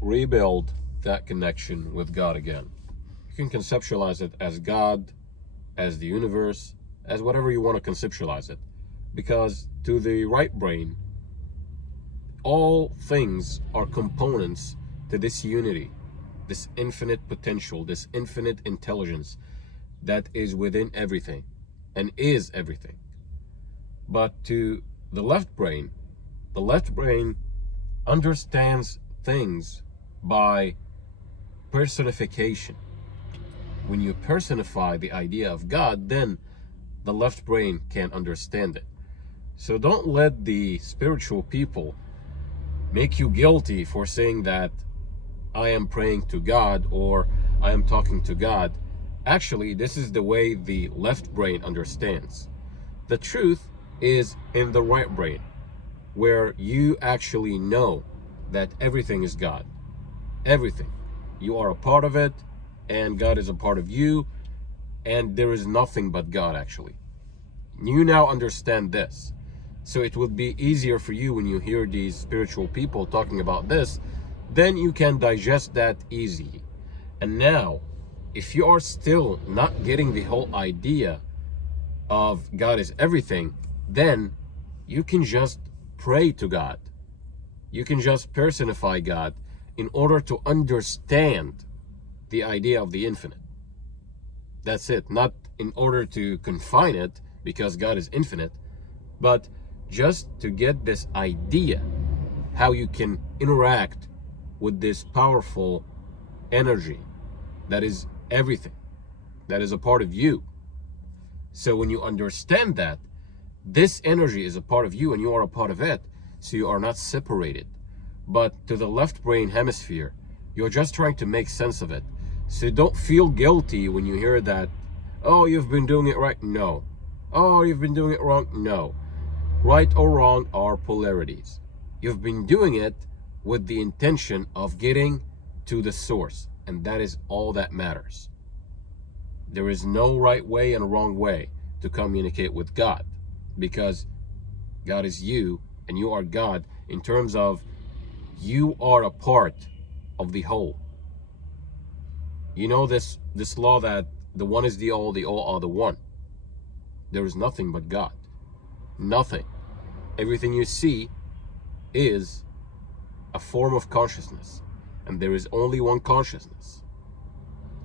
rebuild that connection with God again. You can conceptualize it as God, as the universe, as whatever you want to conceptualize it. Because to the right brain, all things are components to this unity, this infinite potential, this infinite intelligence that is within everything and is everything. But to the left brain understands things by personification. When you personify the idea of God, then the left brain can understand it. So don't let the spiritual people make you guilty for saying that I am praying to God or I am talking to God. Actually, this is the way the left brain understands. The truth is in the right brain, where you actually know that everything is God. Everything. You are a part of it, and God is a part of you, and there is nothing but God, actually. You now understand this. So it would be easier for you when you hear these spiritual people talking about this, then you can digest that easy. And now, if you are still not getting the whole idea of God is everything, then you can just pray to God. You can just personify God in order to understand the idea of the infinite. That's it. Not in order to confine it, because God is infinite, but just to get this idea how you can interact with this powerful energy that is everything, that is a part of you. So when you understand that this energy is a part of you and you are a part of it, so you are not separated. But to the left brain hemisphere, you're just trying to make sense of it. So don't feel guilty when you hear that, oh, you've been doing it right. No. Oh, you've been doing it wrong. No. Right or wrong are polarities. You've been doing it with the intention of getting to the source, and that is all that matters. There is no right way and wrong way to communicate with God, because God is you and you are God, in terms of you are a part of the whole. You know this law that the one is the all are the one. There is nothing but God. Nothing. Everything you see is a form of consciousness, and there is only one consciousness.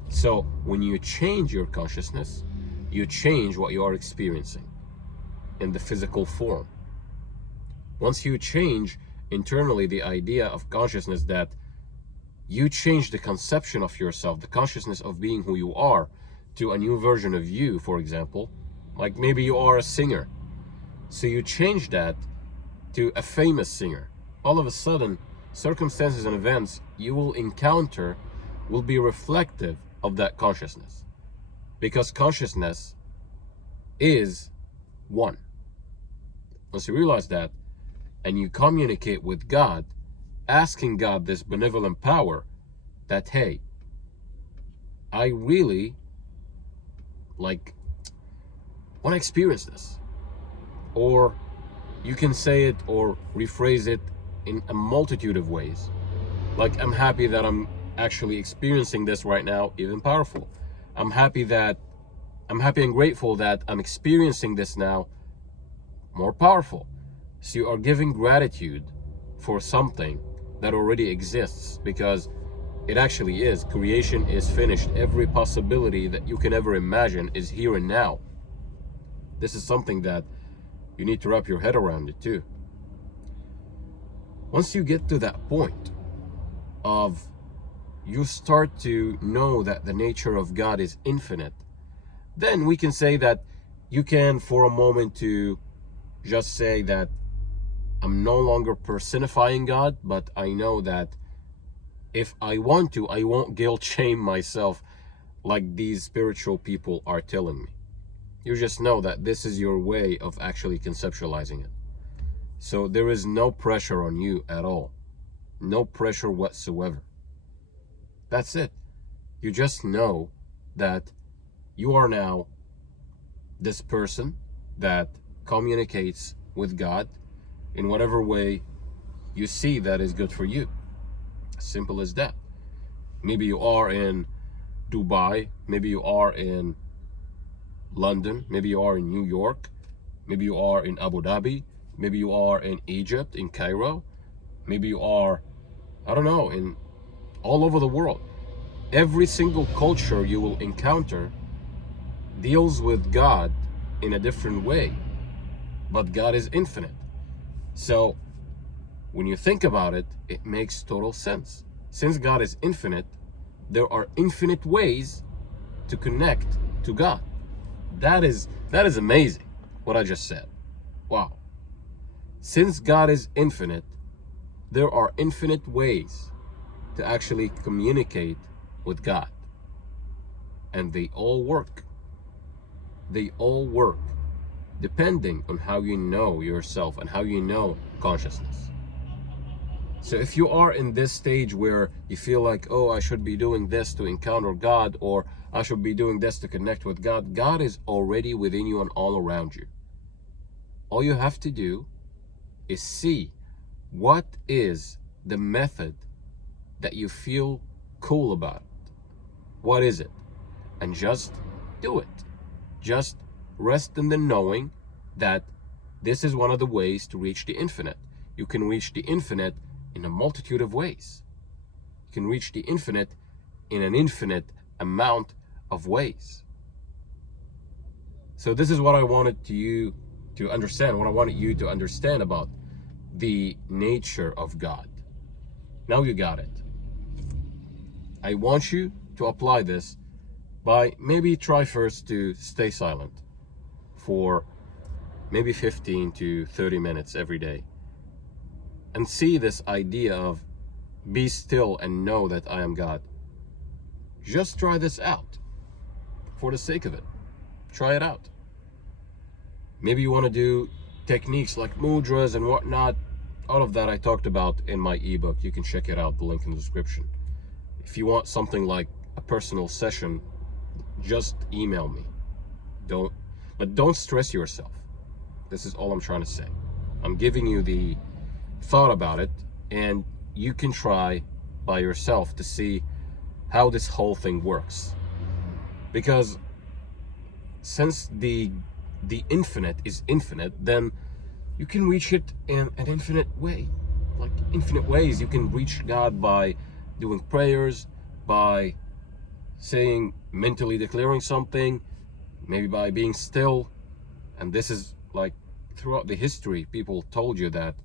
So when you change your consciousness, you change what you are experiencing in the physical form. Once you change internally the idea of consciousness, that you change the conception of yourself, the consciousness of being who you are, to a new version of you, for example, like maybe you are a singer. So you change that to a famous singer. All of a sudden, circumstances and events you will encounter will be reflective of that consciousness, because consciousness is one. Once you realize that, and you communicate with God, asking God this benevolent power that, hey, I really want to experience this. Or you can say it or rephrase it in a multitude of ways. Like, I'm happy that I'm actually experiencing this right now, even powerful. I'm happy and grateful that I'm experiencing this now, more powerful. So you are giving gratitude for something that already exists, because it actually is. Creation is finished. Every possibility that you can ever imagine is here and now. This is something that you need to wrap your head around it too. Once you get to that point of you start to know that the nature of God is infinite, then we can say that you can, for a moment, to just say that I'm no longer personifying God, but I know that if I want to, I won't guilt shame myself like these spiritual people are telling me. You just know that this is your way of actually conceptualizing it. So there is no pressure on you at all. No pressure whatsoever. That's it. You just know that you are now this person that communicates with God in whatever way you see that is good for you. As simple as that. Maybe you are in Dubai, maybe you are in London, maybe you are in New York, maybe you are in Abu Dhabi, maybe you are in Egypt, in Cairo, maybe you are, I don't know, in all over the world. Every single culture you will encounter deals with God in a different way, but God is infinite. So when you think about it, it makes total sense. Since God is infinite, there are infinite ways to connect to God. That is amazing what I just said. Wow. Since God is infinite, there are infinite ways to actually communicate with God. And they all work. They all work depending on how you know yourself and how you know consciousness. So if you are in this stage where you feel like, oh, I should be doing this to encounter God, or I should be doing this to connect with God, God is already within you and all around you. All you have to do is see what is the method that you feel cool about. What is it? And just do it. Just rest in the knowing that this is one of the ways to reach the infinite. You can reach the infinite in a multitude of ways. You can reach the infinite in an infinite amount of ways. So this is what I wanted you to understand, what I wanted you to understand about the nature of God. Now you got it. I want you to apply this by maybe try first to stay silent for maybe 15 to 30 minutes every day. And see this idea of be still and know that I am God. Just try this out for the sake of it. Try it out. Maybe you want to do techniques like mudras and whatnot. All of that I talked about in my ebook. You can check it out, the link in the description. If you want something like a personal session, just email me. But don't stress yourself. This is all I'm trying to say. I'm giving you the thought about it, and you can try by yourself to see how this whole thing works. Because since the infinite is infinite, then you can reach it in an infinite way. Like infinite ways. You can reach God by doing prayers, by saying, mentally declaring something, maybe by being still. And this is like throughout the history, people told you that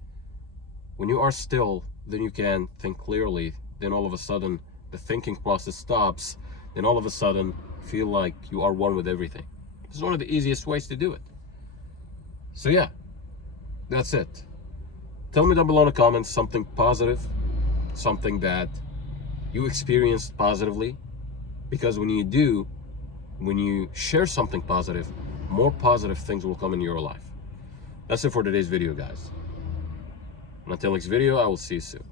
when you are still, then you can think clearly. Then all of a sudden, the thinking process stops. Then all of a sudden, feel like you are one with everything. This is one of the easiest ways to do it. So yeah, that's it. Tell me down below in the comments something positive, something that you experienced positively. Because when you do, when you share something positive, more positive things will come in your life. That's it for today's video, guys. And until next video, I will see you soon.